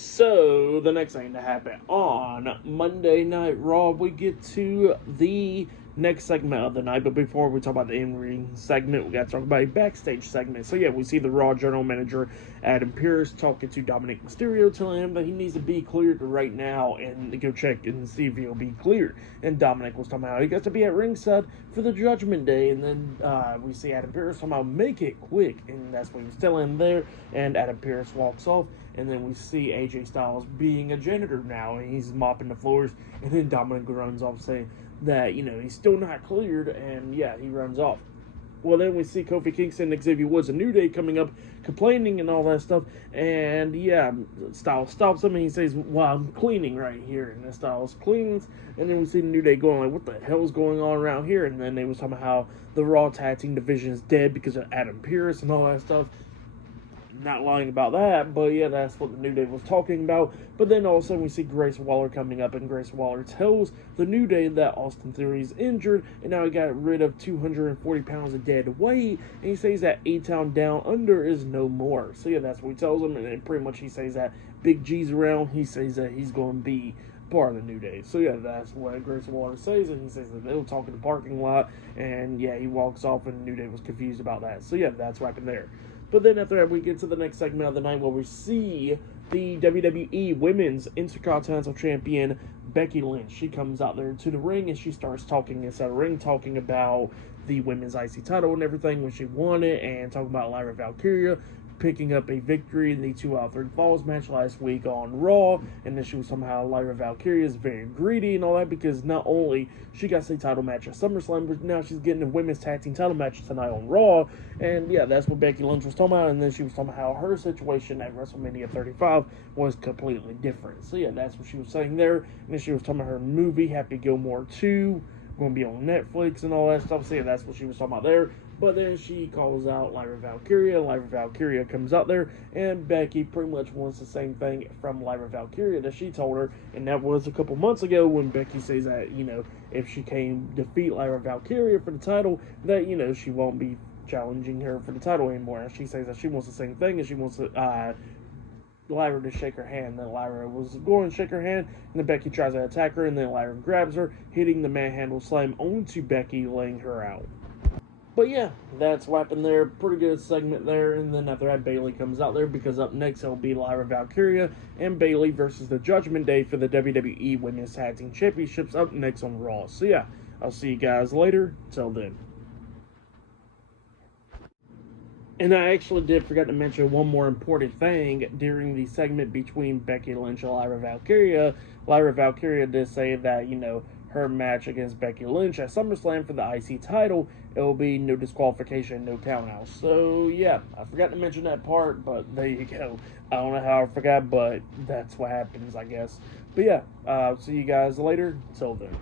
So, the next thing to happen on Monday Night Raw, we get to the next segment of the night. But before we talk about the in-ring segment, we got to talk about a backstage segment. So, yeah, we see the Raw General Manager, Adam Pearce, talking to Dominic Mysterio, telling him that he needs to be cleared right now and go check and see if he'll be cleared. And Dominic was talking about how he got to be at ringside for the Judgment Day. And then we see Adam Pearce talking about make it quick. And that's what he was telling him there. And Adam Pearce walks off. And then we see AJ Styles being a janitor now, and he's mopping the floors. And then Dominic runs off saying that, he's still not cleared, and yeah, he runs off. Well, then we see Kofi Kingston and Xavier Woods, a New Day coming up, complaining and all that stuff. And yeah, Styles stops him and he says, well, I'm cleaning right here. And then Styles cleans. And then we see the New Day going like, what the hell is going on around here? And then they was talking about how the Raw Tag Team division is dead because of Adam Pearce and all that stuff. Not lying about that, but yeah, that's what the New Day was talking about. But then all of a sudden we see Grace Waller coming up, and Grace Waller tells the New Day that Austin Theory is injured, and now he got rid of 240 pounds of dead weight, and he says that A-Town Down Under is no more. So yeah, that's what he tells him, and then pretty much he says that Big G's around, he says that he's going to be part of the New Day. So yeah, that's what Grace Waller says, and he says that they'll talk in the parking lot, and yeah, he walks off, and the New Day was confused about that. So yeah, that's what happened there. But then after that, we get to the next segment of the night where we see the WWE Women's Intercontinental Champion, Becky Lynch. She comes out there to the ring and she starts talking inside the ring, talking about the Women's IC title and everything when she won it, and talking about Lyra Valkyria picking up a victory in the 2 out of 3 falls match last week on Raw. And then she was somehow Lyra Valkyria is very greedy and all that, because not only she got a title match at SummerSlam, but now she's getting a women's tag team title match tonight on Raw. And yeah, that's what Becky Lynch was talking about. And then she was talking about how her situation at WrestleMania 35 was completely different. So yeah, that's what she was saying there. And then she was talking about her movie Happy Gilmore 2 going to be on Netflix and all that stuff. So yeah, that's what she was talking about there. But then she calls out Lyra Valkyria. Lyra Valkyria comes out there, and Becky pretty much wants the same thing from Lyra Valkyria that she told her. And that was a couple months ago when Becky says that, if she can defeat Lyra Valkyria for the title, that, she won't be challenging her for the title anymore. And she says that she wants the same thing, and she wants to, Lyra to shake her hand. Then Lyra was going to shake her hand, and then Becky tries to attack her, and then Lyra grabs her, hitting the manhandle slam onto Becky, laying her out. But yeah, that's what happened there. Pretty good segment there. And then after that, Bayley comes out there, because up next it'll be Lyra Valkyria and Bayley versus the Judgment Day for the WWE Women's Tag Team Championships up next on Raw. So yeah, I'll see you guys later. Till then. And I actually did forget to mention one more important thing during the segment between Becky Lynch and Lyra Valkyria. Lyra Valkyria did say that, her match against Becky Lynch at SummerSlam for the IC title, it will be no disqualification, no counthouse. So yeah, I forgot to mention that part, but there you go. I don't know how I forgot, but that's what happens, I guess. But yeah, see you guys later. Till then.